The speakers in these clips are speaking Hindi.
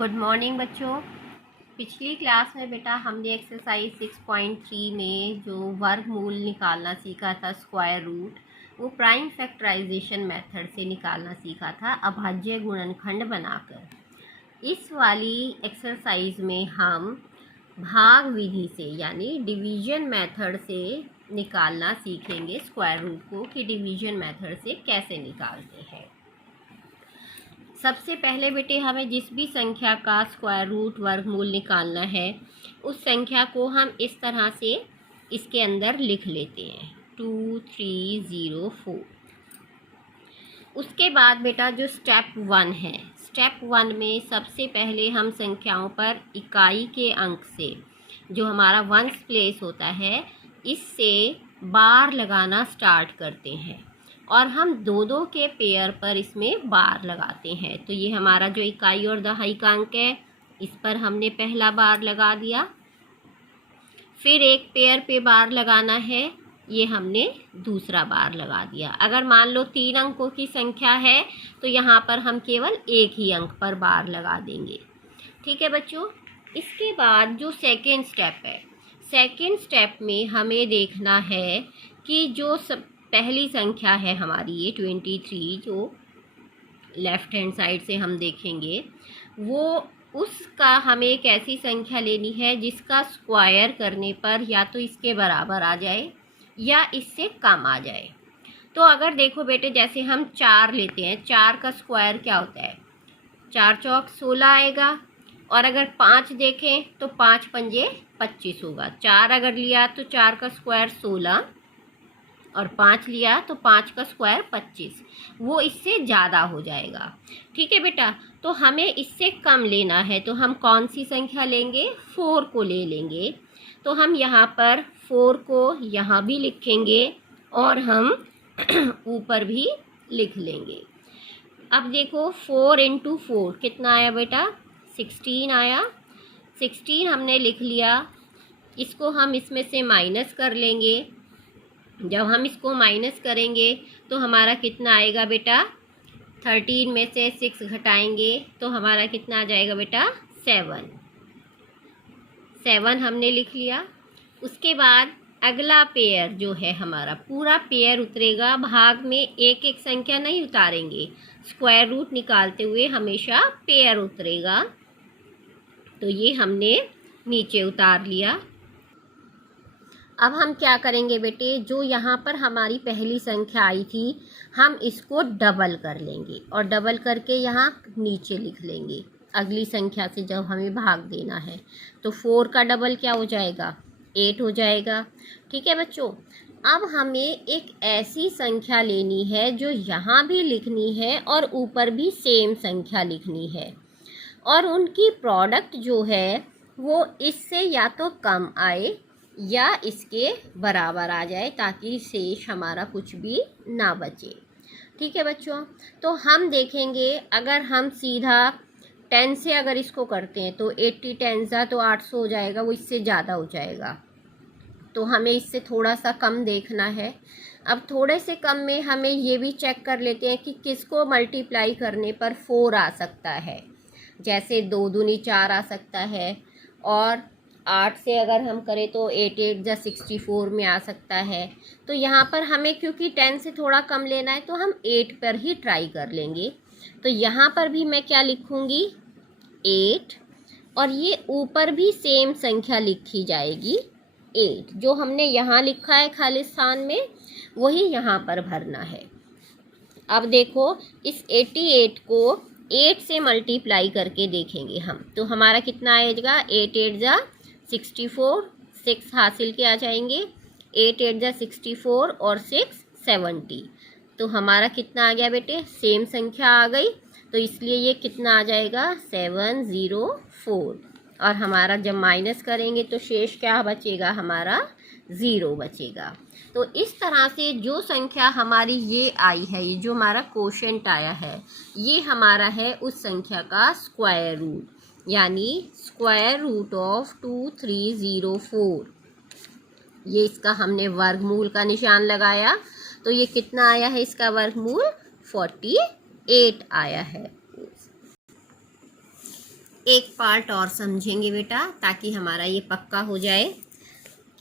गुड मॉर्निंग बच्चों। पिछली क्लास में बेटा हमने एक्सरसाइज 6.3 में जो वर्गमूल निकालना सीखा था, स्क्वायर रूट, वो प्राइम फैक्टराइजेशन मेथड से निकालना सीखा था अभाज्य गुणनखंड बनाकर। इस वाली एक्सरसाइज में हम भाग विधि से यानी डिवीजन मेथड से निकालना सीखेंगे स्क्वायर रूट को, कि डिवीजन मेथड से कैसे निकालते हैं। सबसे पहले बेटे हमें जिस भी संख्या का स्क्वायर रूट वर्गमूल निकालना है, उस संख्या को हम इस तरह से इसके अंदर लिख लेते हैं 2304। उसके बाद बेटा जो स्टेप 1 है, स्टेप 1 में सबसे पहले हम संख्याओं पर इकाई के अंक से, जो हमारा वंस प्लेस होता है, इससे बार लगाना स्टार्ट करते हैं और हम दो दो के पेयर पर इसमें बार लगाते हैं। तो ये हमारा जो इकाई और दहाई का अंक है, इस पर हमने पहला बार लगा दिया। फिर एक पेयर पे बार लगाना है, ये हमने दूसरा बार लगा दिया। अगर मान लो 3 अंकों की संख्या है तो यहाँ पर हम केवल एक ही अंक पर बार लगा देंगे। ठीक है बच्चों। इसके बाद जो सेकेंड स्टेप है, सेकेंड स्टेप में हमें देखना है कि जो पहली संख्या है हमारी ये 23, जो लेफ़्ट हैंड साइड से हम देखेंगे, वो उसका हमें एक ऐसी संख्या लेनी है जिसका स्क्वायर करने पर या तो इसके बराबर आ जाए या इससे कम आ जाए। तो अगर देखो बेटे, जैसे हम 4 लेते हैं, 4 का स्क्वायर क्या होता है, 4 चौक 16 आएगा। और अगर 5 देखें तो 5 पंजे 25 होगा। 4 अगर लिया तो 4 का स्क्वायर 16 और 5 लिया तो 5 का स्क्वायर 25, वो इससे ज़्यादा हो जाएगा। ठीक है बेटा। तो हमें इससे कम लेना है, तो हम कौन सी संख्या लेंगे, 4 को ले लेंगे। तो हम यहाँ पर 4 को यहाँ भी लिखेंगे और हम ऊपर भी लिख लेंगे। अब देखो 4 × 4 कितना आया बेटा, 16 आया। 16 हमने लिख लिया। इसको हम इसमें से माइनस कर लेंगे। जब हम इसको माइनस करेंगे तो हमारा कितना आएगा बेटा, 13 में से 6 घटाएंगे तो हमारा कितना आ जाएगा बेटा, 7 हमने लिख लिया। उसके बाद अगला पेयर जो है हमारा, पूरा पेयर उतरेगा। भाग में एक एक संख्या नहीं उतारेंगे, स्क्वायर रूट निकालते हुए हमेशा पेयर उतरेगा। तो ये हमने नीचे उतार लिया। अब हम क्या करेंगे बेटे, जो यहाँ पर हमारी पहली संख्या आई थी, हम इसको डबल कर लेंगे और डबल करके यहाँ नीचे लिख लेंगे अगली संख्या से जब हमें भाग देना है। तो 4 का डबल क्या हो जाएगा, 8 हो जाएगा। ठीक है बच्चों। अब हमें एक ऐसी संख्या लेनी है जो यहाँ भी लिखनी है और ऊपर भी सेम संख्या लिखनी है, और उनकी प्रोडक्ट जो है वो इससे या तो कम आए या इसके बराबर आ जाए, ताकि शेष हमारा कुछ भी ना बचे। ठीक है बच्चों। तो हम देखेंगे, अगर हम सीधा 10 से अगर इसको करते हैं तो 80 10 तो 800 हो जाएगा, वो इससे ज़्यादा हो जाएगा। तो हमें इससे थोड़ा सा कम देखना है। अब थोड़े से कम में हमें ये भी चेक कर लेते हैं कि किसको मल्टीप्लाई करने पर 4 आ सकता है। जैसे 2 दूनी 4 आ सकता है, और 8 से अगर हम करें तो 8 8 जा 64 में आ सकता है। तो यहाँ पर हमें क्योंकि 10 से थोड़ा कम लेना है तो हम 8 पर ही ट्राई कर लेंगे। तो यहाँ पर भी मैं क्या लिखूँगी, 8, और ये ऊपर भी सेम संख्या लिखी जाएगी 8। जो हमने यहाँ लिखा है खाली स्थान में, वही यहाँ पर भरना है। अब देखो, इस 88 को 8 से मल्टीप्लाई करके देखेंगे हम, तो हमारा कितना आएगा, 8 8 जा 64, 6 हासिल के आ जाएंगे, 8 8 जा 64 और 6 70। तो हमारा कितना आ गया बेटे, सेम संख्या आ गई। तो इसलिए ये कितना आ जाएगा, 704। और हमारा जब माइनस करेंगे तो शेष क्या बचेगा, हमारा 0 बचेगा। तो इस तरह से जो संख्या हमारी ये आई है, ये जो हमारा क्वोशंट आया है, ये हमारा है उस संख्या का स्क्वायर रूट, यानी स्क्वायर रूट ऑफ 2304। ये इसका हमने वर्गमूल का निशान लगाया। तो ये कितना आया है, इसका वर्गमूल 48 आया है। एक पार्ट और समझेंगे बेटा, ताकि हमारा ये पक्का हो जाए।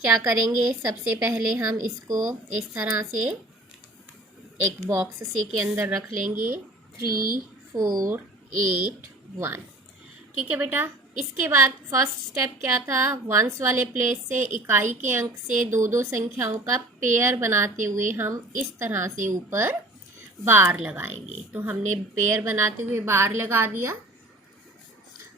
क्या करेंगे, सबसे पहले हम इसको इस तरह से एक बॉक्स से के अंदर रख लेंगे 3 4 8 1। ठीक है बेटा। इसके बाद फर्स्ट स्टेप क्या था, वंस वाले प्लेस से इकाई के अंक से दो दो संख्याओं का पेयर बनाते हुए हम इस तरह से ऊपर बार लगाएंगे। तो हमने पेयर बनाते हुए बार लगा दिया।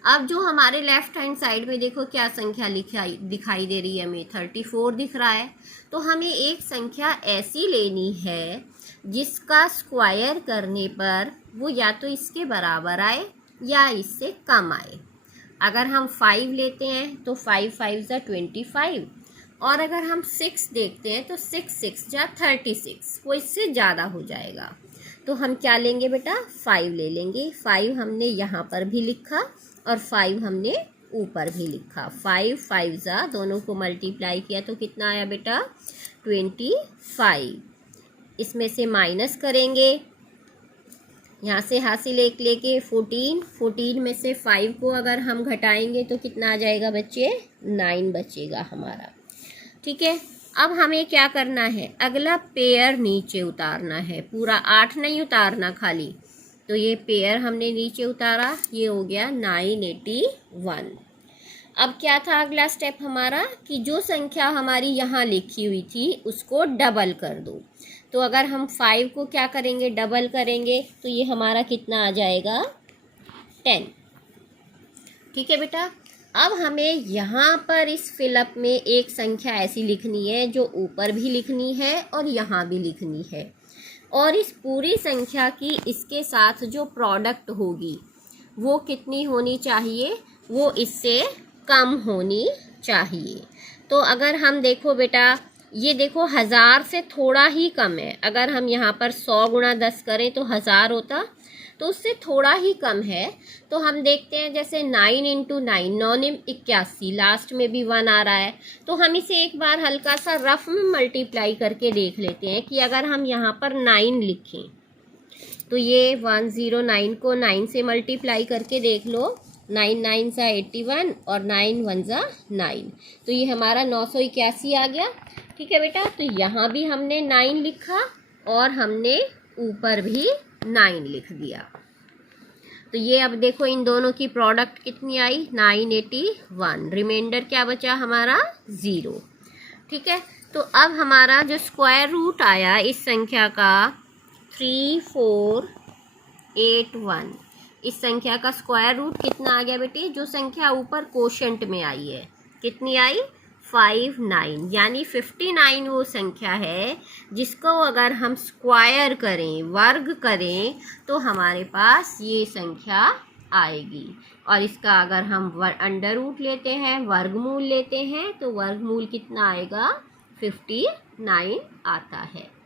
अब जो हमारे लेफ्ट हैंड साइड में देखो क्या संख्या दिखाई दे रही है, हमें 34 दिख रहा है। तो हमें एक संख्या ऐसी लेनी है जिसका स्क्वायर करने पर वो या तो इसके बराबर आए या इससे कम आए। अगर हम 5 लेते हैं तो 5 5 जा 25, और अगर हम 6 देखते हैं तो 6 6 जा 36, वो इससे ज़्यादा हो जाएगा। तो हम क्या लेंगे बेटा, 5 ले लेंगे। 5 हमने यहाँ पर भी लिखा और 5 हमने ऊपर भी लिखा। 5 5 जा दोनों को मल्टीप्लाई किया तो कितना आया बेटा, 25। इसमें से माइनस करेंगे, यहाँ से हासिल एक लेके 14 में से 5 को अगर हम घटाएंगे तो कितना आ जाएगा बच्चे, 9 बचेगा हमारा। ठीक है। अब हमें क्या करना है, अगला पेयर नीचे उतारना है, पूरा 8 नहीं उतारना खाली। तो ये पेयर हमने नीचे उतारा, ये हो गया 981। अब क्या था अगला स्टेप हमारा, कि जो संख्या हमारी यहाँ लिखी हुई थी उसको डबल कर दो। तो अगर हम 5 को क्या करेंगे, डबल करेंगे, तो ये हमारा कितना आ जाएगा, 10। ठीक है बेटा। अब हमें यहाँ पर इस फिलअप में एक संख्या ऐसी लिखनी है जो ऊपर भी लिखनी है और यहाँ भी लिखनी है, और इस पूरी संख्या की इसके साथ जो प्रोडक्ट होगी वो कितनी होनी चाहिए, वो इससे कम होनी चाहिए। तो अगर हम देखो बेटा, ये देखो 1000 से थोड़ा ही कम है। अगर हम यहाँ पर 100 गुणा 10 करें तो 1000 होता, तो उससे थोड़ा ही कम है। तो हम देखते हैं जैसे 9 × 9 9 81, लास्ट में भी 1 आ रहा है। तो हम इसे एक बार हल्का सा रफ में मल्टीप्लाई करके देख लेते हैं कि अगर हम यहाँ पर 9 लिखें तो ये 109 को 9 से मल्टीप्लाई करके देख लो, 9 9 सा 81 और 9 1 सा 9, तो ये हमारा 981 आ गया। ठीक है बेटा। तो यहाँ भी हमने 9 लिखा और हमने ऊपर भी 9 लिख दिया। तो ये अब देखो इन दोनों की प्रोडक्ट कितनी आई, 981। रिमाइंडर क्या बचा हमारा, 0। ठीक है। तो अब हमारा जो स्क्वायर रूट आया इस संख्या का 3481, इस संख्या का स्क्वायर रूट कितना आ गया बेटे, जो संख्या ऊपर कोशेंट में आई है कितनी आई, 59। यानी 59 वो संख्या है जिसको अगर हम स्क्वायर करें, वर्ग करें, तो हमारे पास ये संख्या आएगी। और इसका अगर हम अंडर रूट लेते हैं, वर्गमूल लेते हैं, तो वर्गमूल कितना आएगा, 59 आता है।